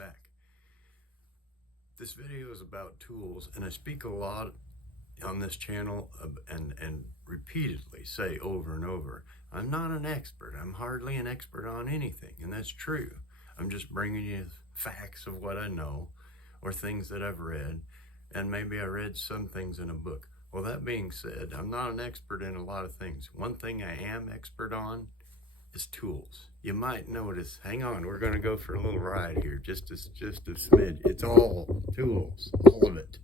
back. This video is about tools, and I speak a lot on this channel and repeatedly say over and over, I'm not an expert. I'm hardly an expert on anything, and that's true. I'm just bringing you facts of what I know or things that I've read, and maybe I read some things in a book. Well, that being said, I'm not an expert in a lot of things. One thing I am expert on is tools. You might notice, hang on, we're going to go for a little ride here, just a smidge. It's all tools, all of it.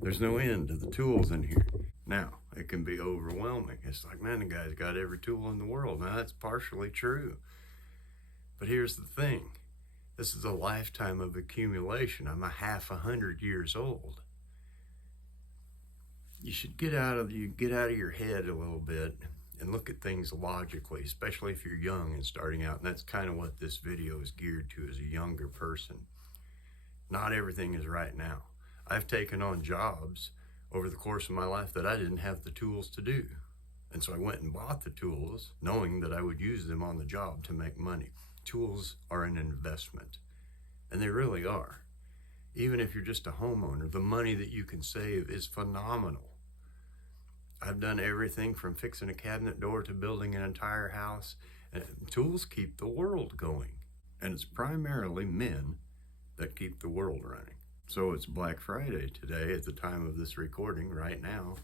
There's no end to the tools in here. Now, it can be overwhelming. It's like, man, the guy's got every tool in the world. Now, that's partially true. But here's the thing. This is a lifetime of accumulation. I'm a half 100 years old. You should get out of your head a little bit and look at things logically, especially if you're young and starting out. And that's kind of what this video is geared to as a younger person. Not everything is right now. I've taken on jobs over the course of my life that I didn't have the tools to do. And so I went and bought the tools, knowing that I would use them on the job to make money. Tools are an investment, and they really are. Even if you're just a homeowner, the money that you can save is phenomenal. I've done everything from fixing a cabinet door to building an entire house. And tools keep the world going. And it's primarily men that keep the world running. So it's Black Friday today at the time of this recording right now.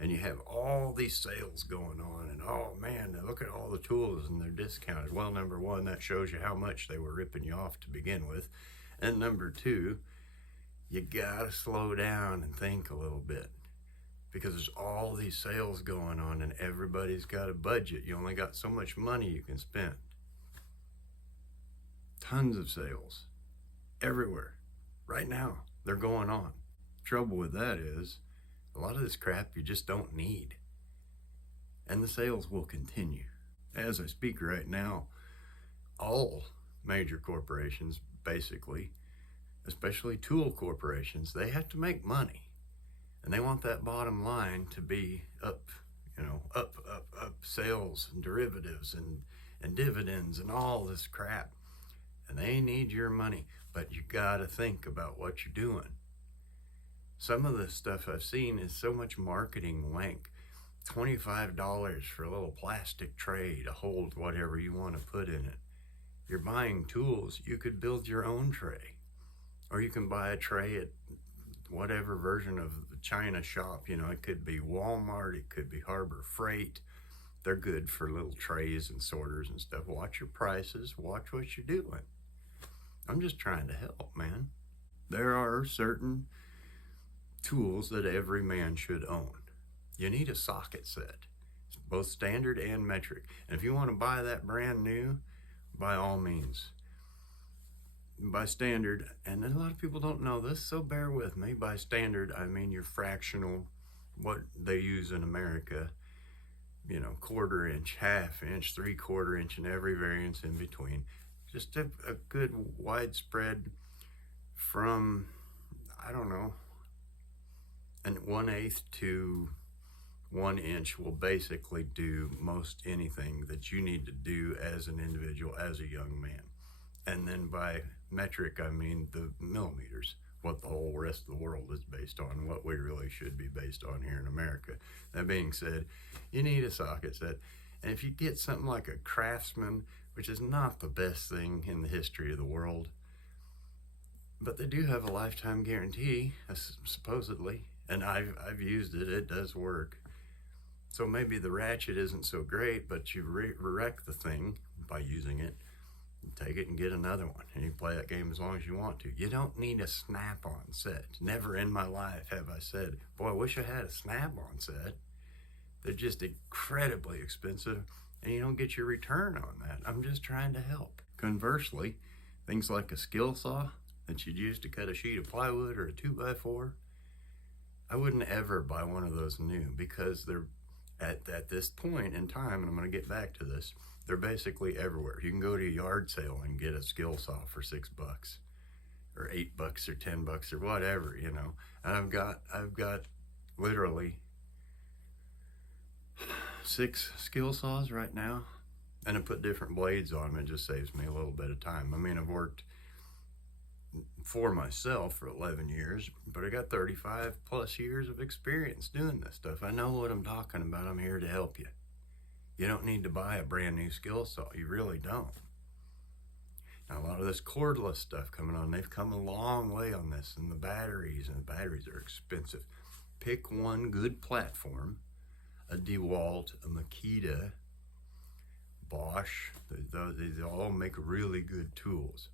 And you have all these sales going on. And oh man, look at all the tools and they're discounted. Well, number one, that shows you how much they were ripping you off to begin with. And number two, you gotta slow down and think a little bit. Because there's all these sales going on and everybody's got a budget. You only got so much money you can spend. Tons of sales everywhere. Right now, they're going on. Trouble with that is, a lot of this crap you just don't need. And the sales will continue. As I speak right now, all major corporations, basically, especially tool corporations, they have to make money. And they want that bottom line to be up, up sales and derivatives and dividends and all this crap. And they need your money, but you gotta think about what you're doing. Some of the stuff I've seen is so much marketing wank. $25 for a little plastic tray to hold whatever you want to put in it. You're buying tools, you could build your own tray. Or you can buy a tray at whatever version of the China shop, it could be Walmart, it could be Harbor Freight. They're good for little trays and sorters and stuff. Watch your prices, watch what you're doing. I'm just trying to help, man. There are certain tools that every man should own. You need a socket set, both standard and metric. And if you want to buy that brand new, by all means. By standard, and a lot of people don't know this, so bear with me. By standard, I mean your fractional, what they use in America, 1/4 inch, 1/2 inch, 3/4 inch, and every variance in between. Just a good widespread from, I don't know, and 1/8 to 1 inch will basically do most anything that you need to do as an individual, as a young man. And then by metric, I mean the millimeters, what the whole rest of the world is based on, what we really should be based on here in America. That being said, you need a socket set. And if you get something like a Craftsman, which is not the best thing in the history of the world, but they do have a lifetime guarantee, supposedly, and I've used it, it does work. So maybe the ratchet isn't so great, but you wreck the thing by using it. Take it and get another one, and you play that game as long as you want to. You don't need a snap-on set. Never in my life have I said, boy, I wish I had a snap-on set. They're just incredibly expensive, and you don't get your return on that. I'm just trying to help. Conversely, things like a skill saw that you'd use to cut a sheet of plywood or a 2x4, I wouldn't ever buy one of those new, because they're at this point in time, and I'm going to get back to this, they're basically everywhere. You can go to a yard sale and get a skill saw for $6 or $8 or $10 or whatever, And I've got literally 6 skill saws right now, and I put different blades on them. It just saves me a little bit of time. I mean, I've worked for myself for 11 years, but I got 35 plus years of experience doing this stuff. I know what I'm talking about. I'm here to help you. You don't need to buy a brand new skill saw. You really don't. Now, a lot of this cordless stuff coming on, they've come a long way on this, and the batteries are expensive. Pick one good platform, a DeWalt, a Makita, Bosch. They all make really good tools.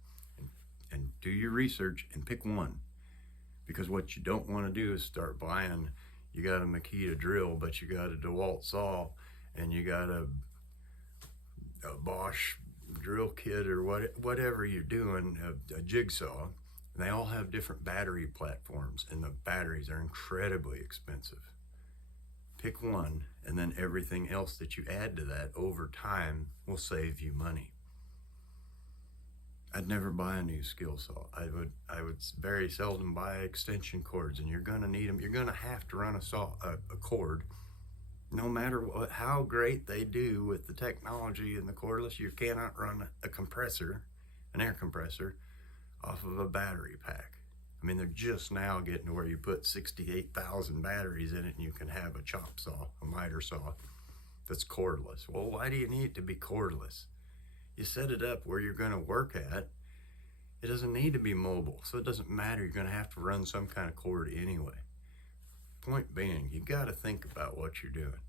And do your research and pick one. Because what you don't want to do is start buying, you got a Makita drill, but you got a DeWalt saw, and you got a Bosch drill kit, or whatever you're doing, a jigsaw. And they all have different battery platforms, and the batteries are incredibly expensive. Pick one, and then everything else that you add to that over time will save you money. I'd never buy a new skill saw. I would very seldom buy extension cords, and you're gonna need them. You're gonna have to run a cord, no matter how great they do with the technology and the cordless. You cannot run a compressor, an air compressor, off of a battery pack. I mean, they're just now getting to where you put 68,000 batteries in it, and you can have a chop saw, a miter saw, that's cordless. Well, why do you need it to be cordless? You set it up where you're going to work at. It doesn't need to be mobile, so it doesn't matter. You're going to have to run some kind of cord anyway. Point being, you got to think about what you're doing.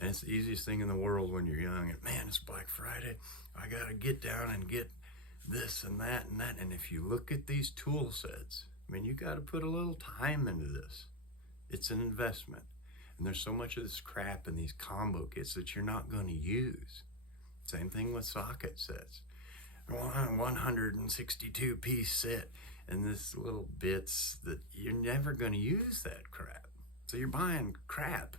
And it's the easiest thing in the world when you're young. And man, it's Black Friday. I got to get down and get this and that and that. And if you look at these tool sets, I mean, you got to put a little time into this. It's an investment. And there's so much of this crap in these combo kits that you're not going to use. Same thing with socket sets. 162 piece set, and this little bits that you're never going to use that crap. So you're buying crap.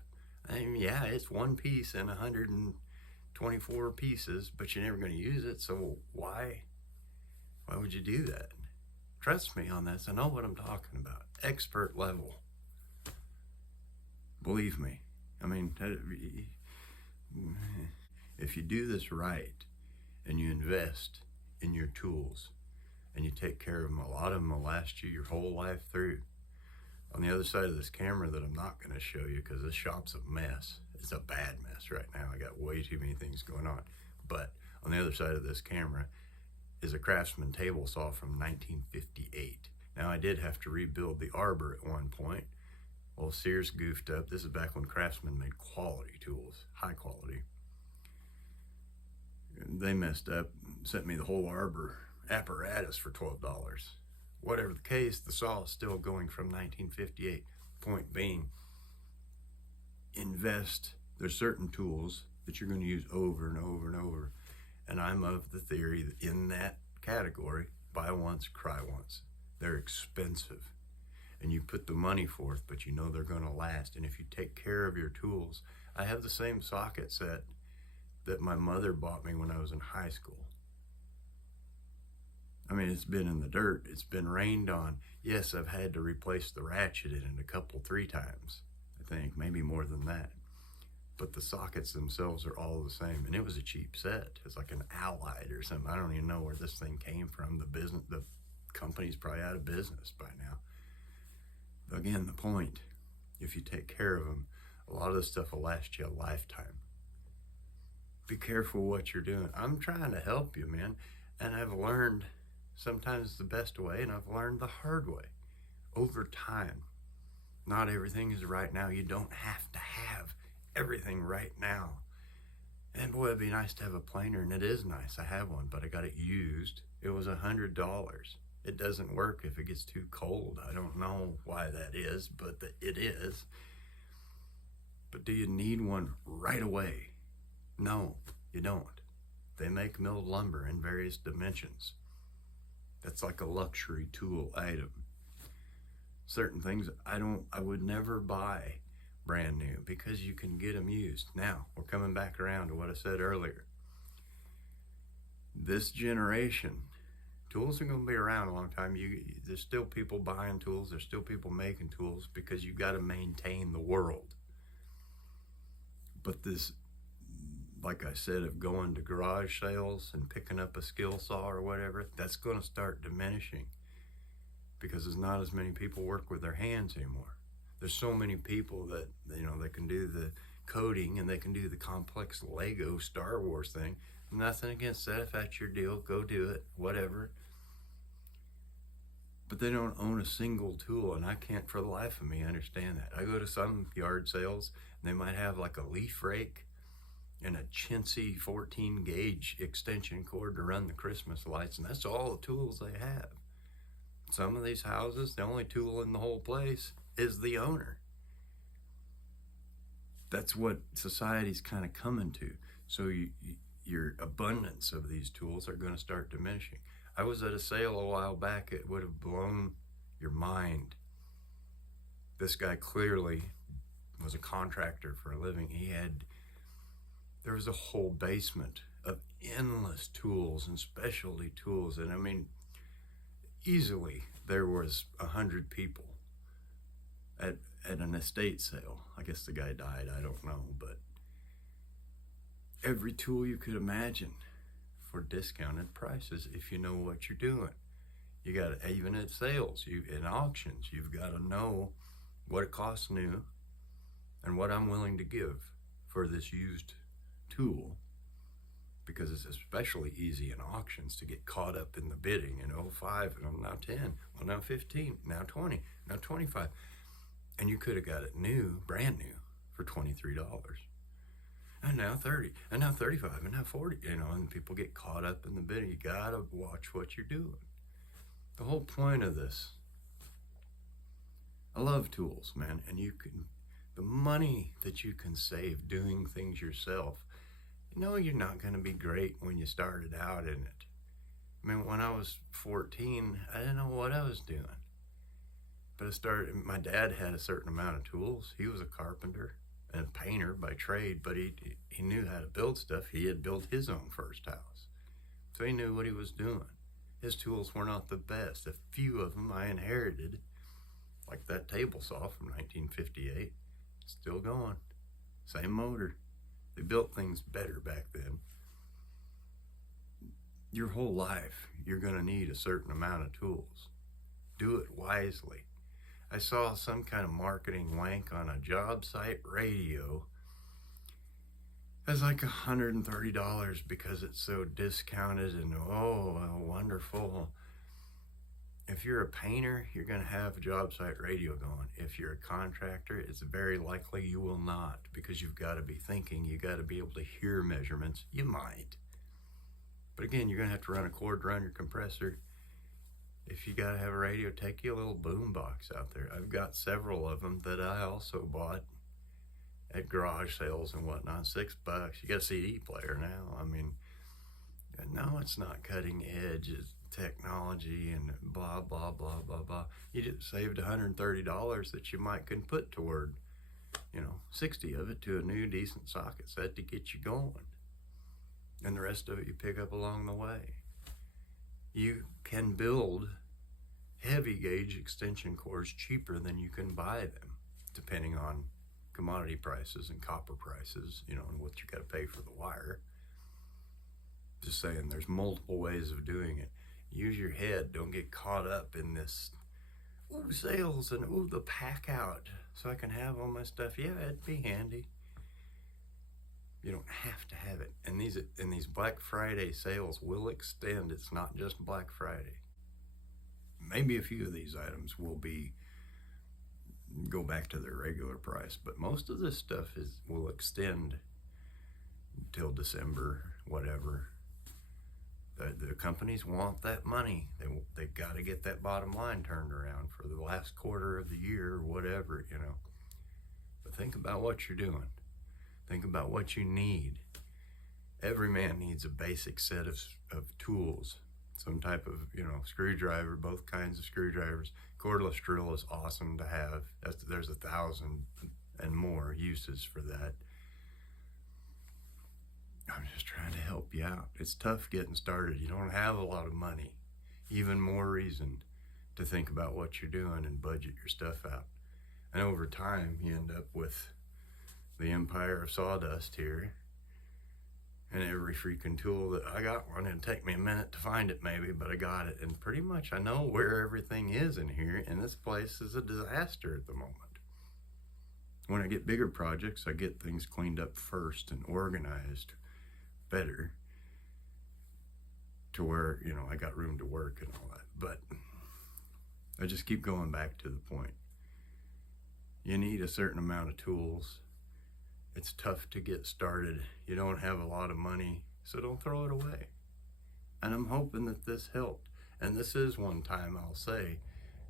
I mean, yeah, it's one piece and 124 pieces, but you're never going to use it. So why would you do that? Trust me on this. I know what I'm talking about. Expert level. Believe me. I mean, if you do this right and you invest in your tools and you take care of them, a lot of them will last you your whole life through. On the other side of this camera that I'm not going to show you, because this shop's a mess. It's a bad mess right now. I got way too many things going on. But on the other side of this camera is a Craftsman table saw from 1958. Now, I did have to rebuild the arbor at one point. Well, Sears goofed up. This is back when Craftsman made quality tools, high quality. They messed up, sent me the whole arbor apparatus for $12. Whatever the case, the saw is still going from 1958. Point being, invest. There's certain tools that you're going to use over and over and over. And I'm of the theory that in that category, buy once, cry once. They're expensive. And you put the money forth, but you know they're going to last. And if you take care of your tools, I have the same socket set that my mother bought me when I was in high school. I mean, it's been in the dirt. It's been rained on. Yes, I've had to replace the ratchet in it 3 times, I think, maybe more than that. But the sockets themselves are all the same. And it was a cheap set. It's like an Allied or something. I don't even know where this thing came from. The company's probably out of business by now. But again, the point, if you take care of them, a lot of this stuff will last you a lifetime. Be careful what you're doing. I'm trying to help you, man. And I've learned sometimes the best way, and I've learned the hard way over time. Not everything is right now. You don't have to have everything right now. And boy, it'd be nice to have a planer, and it is nice. I have one, but I got it used. It was $100. It doesn't work if it gets too cold. I don't know why that is, but it is. But do you need one right away? No, you don't. They make milled lumber in various dimensions. That's like a luxury tool item. Certain things I would never buy brand new because you can get them used. Now, we're coming back around to what I said earlier. This generation, tools are going to be around a long time. There's still people buying tools. There's still people making tools because you've got to maintain the world. But this, like I said, of going to garage sales and picking up a skill saw or whatever, that's going to start diminishing. because there's not as many people work with their hands anymore. There's so many people that, they can do the coding and they can do the complex Lego Star Wars thing. Nothing against that. If that's your deal, go do it, whatever. But they don't own a single tool, and I can't for the life of me understand that. I go to some yard sales, and they might have like a leaf rake and a chintzy 14 gauge extension cord to run the Christmas lights, and that's all the tools they have. Some of these houses, the only tool in the whole place is the owner. That's what society's kind of coming to. So your abundance of these tools are going to start diminishing. I was at a sale a while back. It would have blown your mind. This guy clearly was a contractor for a living. There was a whole basement of endless tools and specialty tools. And I mean, easily there was 100 people at an estate sale. I guess the guy died, I don't know, but every tool you could imagine for discounted prices if you know what you're doing. You got to, even at sales, in auctions, you've got to know what it costs new and what I'm willing to give for this used tool, because it's especially easy in auctions to get caught up in the bidding. And 5, and now 10, well now 15, now 20, now 25. And you could have got it new, brand new, for $23. And now 30, and now 35, and now 40, and people get caught up in the bidding. You gotta watch what you're doing. The whole point of this, I love tools, man, and the money that you can save doing things yourself, you're not gonna be great when you started out in it. I mean, when I was 14, I didn't know what I was doing. But my dad had a certain amount of tools. He was a carpenter and a painter by trade, but he knew how to build stuff. He had built his own first house, so he knew what he was doing. His tools were not the best. A few of them I inherited, like that table saw from 1958, still going, same motor. They built things better back then. Your whole life, you're gonna need a certain amount of tools. Do it wisely. I saw some kind of marketing wank on a job site radio. It's like $130 because it's so discounted, and wonderful. If you're a painter, you're going to have a job site radio going. If you're a contractor, it's very likely you will not, because you've got to be thinking, you got to be able to hear measurements. You might. But again, you're going to have to run a cord to run your compressor. If you gotta have a radio, take you a little boom box out there. I've got several of them that I also bought at garage sales and whatnot. $6. You got a CD player now. I mean, no, it's not cutting edge. It's technology and blah, blah, blah, blah, blah. You just saved $130 that you might can put toward, 60 of it to a new decent socket set to get you going. And the rest of it you pick up along the way. You can build heavy gauge extension cords cheaper than you can buy them, depending on commodity prices and copper prices, and what you got to pay for the wire. Just saying, there's multiple ways of doing it. Use your head. Don't get caught up in this, sales and the pack out so I can have all my stuff. Yeah, it'd be handy. You don't have to have it. And these Black Friday sales will extend. It's not just Black Friday. Maybe a few of these items will go back to their regular price, but most of this stuff will extend until December, whatever. The companies want that money. They got to get that bottom line turned around for the last quarter of the year or whatever, But think about what you're doing. Think about what you need. Every man needs a basic set of tools. Some type of, screwdriver, both kinds of screwdrivers. Cordless drill is awesome to have. There's 1,000 and more uses for that. I'm just trying to help you out. It's tough getting started. You don't have a lot of money. Even more reason to think about what you're doing and budget your stuff out. And over time, you end up with the empire of sawdust here. and every freaking tool that I got one. It'd take me a minute to find it maybe, but I got it. And pretty much I know where everything is in here, and this place is a disaster at the moment. When I get bigger projects, I get things cleaned up first and organized better to where, you know, I got room to work and all that. But I just keep going back to the point. You need a certain amount of tools. It's tough to get started. You don't have a lot of money, so don't throw it away. And I'm hoping that this helped. And this is one time I'll say,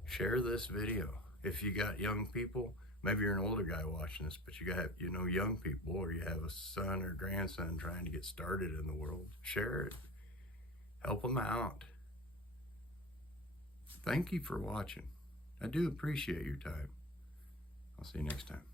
share this video. If you got young people, maybe you're an older guy watching this, but you got, you know, young people, or you have a son or grandson trying to get started in the world, share it. Help them out. Thank you for watching. I do appreciate your time. I'll see you next time.